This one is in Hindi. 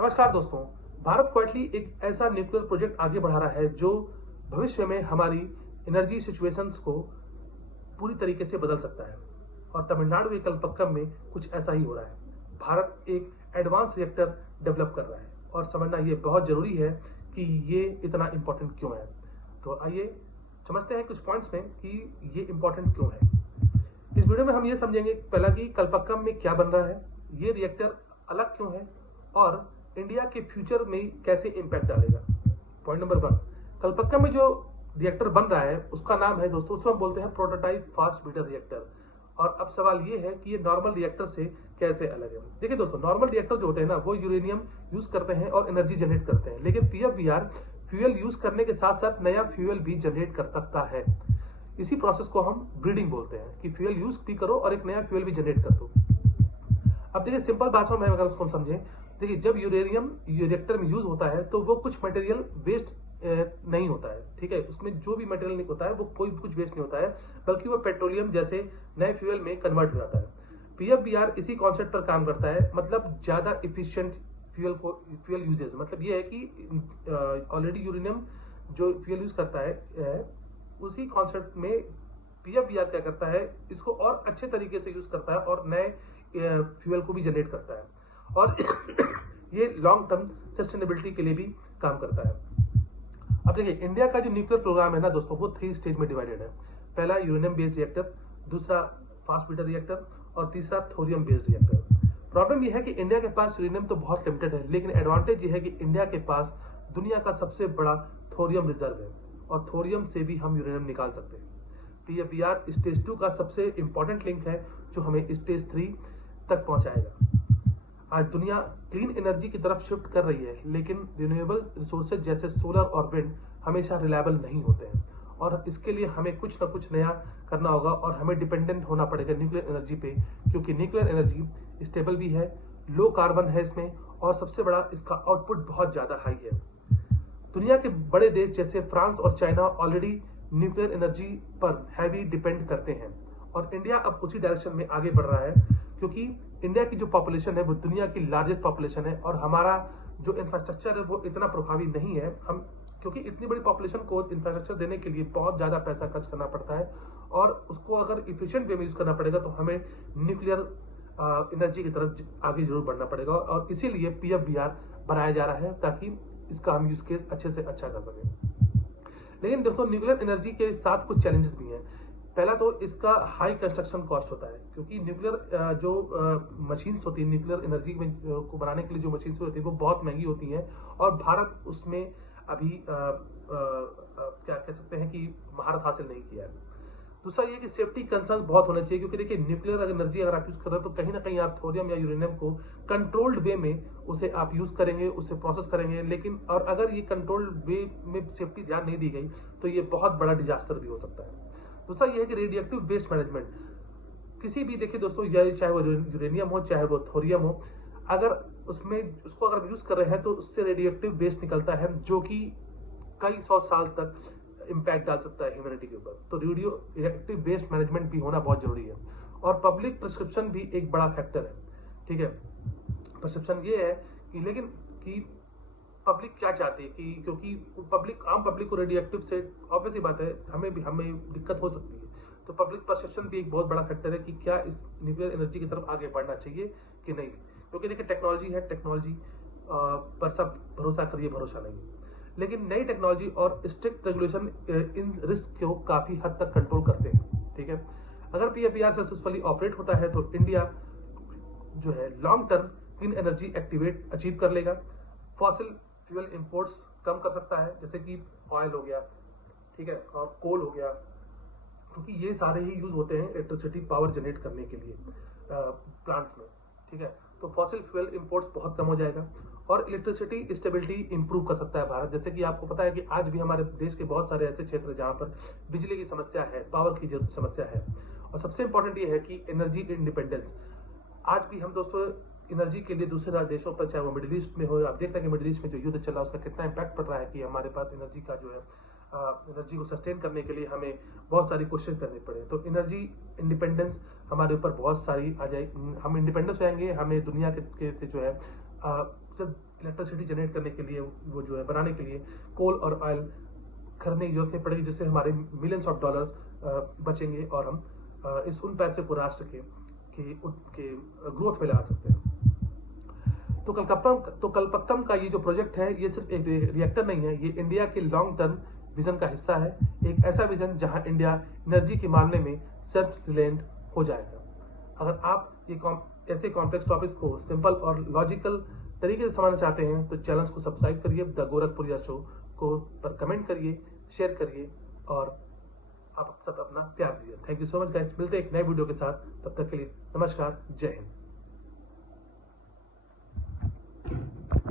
नमस्कार दोस्तों। भारत क्वाइटली एक ऐसा न्यूक्लियर प्रोजेक्ट आगे बढ़ा रहा है जो भविष्य में हमारी एनर्जी सिचुएशंस को पूरी तरीके से बदल सकता है। और तमिलनाडु के कलपक्कम में कुछ ऐसा ही हो रहा है। भारत एक एडवांस रिएक्टर डेवलप कर रहा है और समझना ये बहुत जरूरी है कि ये इतना इम्पोर्टेंट क्यों है। तो आइए समझते हैं कुछ पॉइंट्स में कि ये इम्पोर्टेंट क्यों है। इस वीडियो में हम ये समझेंगे पहला कि कलपक्कम में क्या बन रहा है, ये रिएक्टर अलग क्यों है और इंडिया के फ्यूचर में कैसे इम्पैक्ट डालेगा। पॉइंट नंबर 1, कलपक्कम में जो रिएक्टर बन रहा है उसका नाम है दोस्तों, उसको हम बोलते हैं प्रोटोटाइप फास्ट ब्रीडर रिएक्टर। और अब सवाल ये है कि ये नॉर्मल रिएक्टर से कैसे अलग है। देखिए दोस्तों, नॉर्मल रिएक्टर जो होते हैं ना वो यूरेनियम यूज करते हैं और एनर्जी जनरेट करते हैं, लेकिन पीएफबीआर फ्यूल यूज करने के साथ साथ नया फ्यूल भी जनरेट कर सकता है। इसी प्रोसेस को हम ब्रीडिंग बोलते हैं कि फ्यूल यूज भी करो और एक नया फ्यूल भी जनरेट कर दो। अब देखिए सिंपल भाषा में अगर उसको हम समझें, देखिए जब यूरेनियम रिएक्टर में यूज होता है तो वो कुछ मटेरियल वेस्ट नहीं होता है, ठीक है। उसमें जो भी मटेरियल होता है वो कोई कुछ वेस्ट नहीं होता है, बल्कि वो पेट्रोलियम जैसे नए फ्यूल में कन्वर्ट हो जाता है। पीएफबीआर इसी कॉन्सेप्ट पर काम करता है, मतलब ज्यादा इफिशिएंट फ्यूल यूजेस। मतलब ये है कि ऑलरेडी यूरेनियम जो फ्यूल यूज करता है उसी कॉन्सेप्ट में पीएफबीआर क्या करता है, इसको और अच्छे तरीके से यूज करता है और नए फ्यूल को भी जनरेट करता है और ये लॉन्ग टर्म सस्टेनेबिलिटी के लिए भी काम करता है। अब देखिए इंडिया का जो न्यूक्लियर प्रोग्राम है ना दोस्तों, वो 3 स्टेज में डिवाइडेड है। पहला यूरेनियम बेस्ड रिएक्टर, दूसरा फास्ट ब्रीडर रिएक्टर और तीसरा थोरियम बेस्ड रिएक्टर। प्रॉब्लम यह है कि इंडिया के पास यूरेनियम तो बहुत लिमिटेड है, लेकिन एडवांटेज यह है कि इंडिया के पास दुनिया का सबसे बड़ा थोरियम रिजर्व है और थोरियम से भी हम यूरेनियम निकाल सकते हैं। पीएफबीआर स्टेज 2 का सबसे इंपॉर्टेंट लिंक है जो हमें स्टेज 3 तक पहुंचाएगा। आज दुनिया क्लीन एनर्जी की तरफ शिफ्ट कर रही है, लेकिन रिन्यूएबल रिसोर्सेज जैसे सोलर और विंड हमेशा रिलायबल नहीं होते हैं और इसके लिए हमें कुछ ना कुछ नया करना होगा और हमें डिपेंडेंट होना पड़ेगा न्यूक्लियर एनर्जी पे, क्योंकि न्यूक्लियर एनर्जी स्टेबल भी है, लो कार्बन है इसमें और सबसे बड़ा इसका आउटपुट बहुत ज्यादा हाई है। दुनिया के बड़े देश जैसे फ्रांस और चाइना ऑलरेडी न्यूक्लियर एनर्जी पर हैवी डिपेंड करते हैं और इंडिया अब उसी डायरेक्शन में आगे बढ़ रहा है, क्योंकि इंडिया की जो पॉपुलेशन है वो दुनिया की लार्जेस्ट पॉपुलेशन है और हमारा जो इंफ्रास्ट्रक्चर है वो इतना प्रभावी नहीं है। हम क्योंकि इतनी बड़ी पॉपुलेशन को इंफ्रास्ट्रक्चर देने के लिए बहुत ज्यादा पैसा खर्च करना पड़ता है और उसको अगर इफिशिएंट वे में यूज करना पड़ेगा तो हमें न्यूक्लियर एनर्जी की तरफ आगे जरूर बढ़ना पड़ेगा और इसीलिए पीएफबीआर बनाया जा रहा है ताकि इसका हम यूज केस अच्छे से अच्छा कर सकें। लेकिन दोस्तों न्यूक्लियर एनर्जी के साथ कुछ चैलेंजेस भी हैं। पहला तो इसका हाई कंस्ट्रक्शन कॉस्ट होता है, क्योंकि न्यूक्लियर जो मशीन्स होती है, न्यूक्लियर एनर्जी को बनाने के लिए जो मशीन्स होती है वो बहुत महंगी होती हैं और भारत उसमें अभी क्या कह सकते हैं कि महारत हासिल नहीं किया है। दूसरा ये कि सेफ्टी कंसर्न बहुत होना चाहिए, क्योंकि देखिए न्यूक्लियर एनर्जी अगर आप यूज कर रहे हो तो कहीं ना कहीं आप थोरियम या यूरेनियम को कंट्रोल्ड वे में उसे आप यूज करेंगे, उसे प्रोसेस करेंगे, लेकिन और अगर ये कंट्रोल्ड वे में सेफ्टी ध्यान नहीं दी गई तो ये बहुत बड़ा डिजास्टर भी हो सकता है। दूसरा यह है कि रेडिएक्टिव वेस्ट मैनेजमेंट, किसी भी देखिए दोस्तों चाहे वो यूरेनियम हो चाहे वो थोरियम हो, अगर उसमें उसको अगर यूज कर रहे हैं तो उससे रेडिएक्टिव वेस्ट निकलता है जो कि कई 100 साल तक इम्पैक्ट डाल सकता है ह्यूमैनिटी के ऊपर। तो रेडिएक्टिव वेस्ट मैनेजमेंट भी होना बहुत जरूरी है और पब्लिक प्रिस्क्रिप्शन भी एक बड़ा फैक्टर है, ठीक है। प्रिस्क्रिप्शन ये है कि लेकिन कि पब्लिक क्या चाहती है कि क्योंकि आम पब्लिक को रेडिएक्टिव से ऑब्वियसली बात है हमें दिक्कत हो सकती है, तो पब्लिक परसेप्शन भी एक बहुत बड़ा फैक्टर है कि क्या इस न्यूक्लियर एनर्जी की तरफ आगे बढ़ना चाहिए कि नहीं। क्योंकि देखिए टेक्नोलॉजी है, टेक्नोलॉजी पर सब भरोसा करिए, भरोसा नहीं। लेकिन नई टेक्नोलॉजी और स्ट्रिक्ट रेगुलेशन इन रिस्क को काफी हद तक कंट्रोल करते हैं, ठीक है। अगर पीएफबीआर सक्सेसफुली ऑपरेट होता है तो इंडिया जो है long term clean energy activate achieve कर लेगा, फॉसिल फ्यूल इंपोर्ट्स कम कर सकता है जैसे कि ऑयल हो गया, ठीक है, और कोल हो गया, क्योंकि ये सारे ही यूज होते हैं इलेक्ट्रिसिटी पावर जनरेट करने के लिए प्लांट्स में, ठीक है। तो फॉसिल फ्यूल इंपोर्ट्स बहुत कम हो जाएगा और इलेक्ट्रिसिटी स्टेबिलिटी इंप्रूव कर सकता है भारत। जैसे कि आपको पता है कि आज भी हमारे देश के बहुत सारे ऐसे क्षेत्र जहां पर बिजली की समस्या है, पावर की समस्या है और सबसे इंपॉर्टेंट ये है कि एनर्जी इंडिपेंडेंस। आज भी हम दोस्तों एनर्जी के लिए दूसरे देशों पर, चाहे वो मिडिल ईस्ट में हो, आप देख रहे हैं कि मिडिल ईस्ट में जो युद्ध चल रहा है उसका कितना इम्पैक्ट पड़ रहा है कि हमारे पास एनर्जी का जो है एनर्जी को सस्टेन करने के लिए हमें बहुत सारी कोशिश करनी पड़े। तो एनर्जी इंडिपेंडेंस हमारे ऊपर बहुत सारी आ जाए, हम इंडिपेंडेंस हो जाएंगे, हमें दुनिया के से जो है उससे इलेक्ट्रिसिटी जनरेट करने के लिए, वो जो है बनाने के लिए कोल और ऑयल खरीदने की जरूरत नहीं पड़ेगी, जिससे हमारे मिलियंस ऑफ डॉलर्स बचेंगे और हम इस उन पैसे को राष्ट्र के ग्रोथ में ला सकते हैं। तो कलपक्कम का ये जो प्रोजेक्ट है, ये सिर्फ एक रिएक्टर नहीं है, ये इंडिया के लॉन्ग टर्म विजन का हिस्सा है। एक ऐसा विजन जहां इंडिया एनर्जी के मामले में सेल्फ रिलायंट हो जाएगा। अगर आप ये ऐसे कॉम्प्लेक्स टॉपिक्स को सिंपल और लॉजिकल तरीके से समझना चाहते हैं तो चैनल को सब्सक्राइब करिए, द गोरखपुरिया शो को पर कमेंट करिए, शेयर करिए और आप सब अपना प्यार दीजिए। Thank you so much guys, मिलते हैं एक नए वीडियो के साथ। तब तक के लिए नमस्कार, जय हिंद।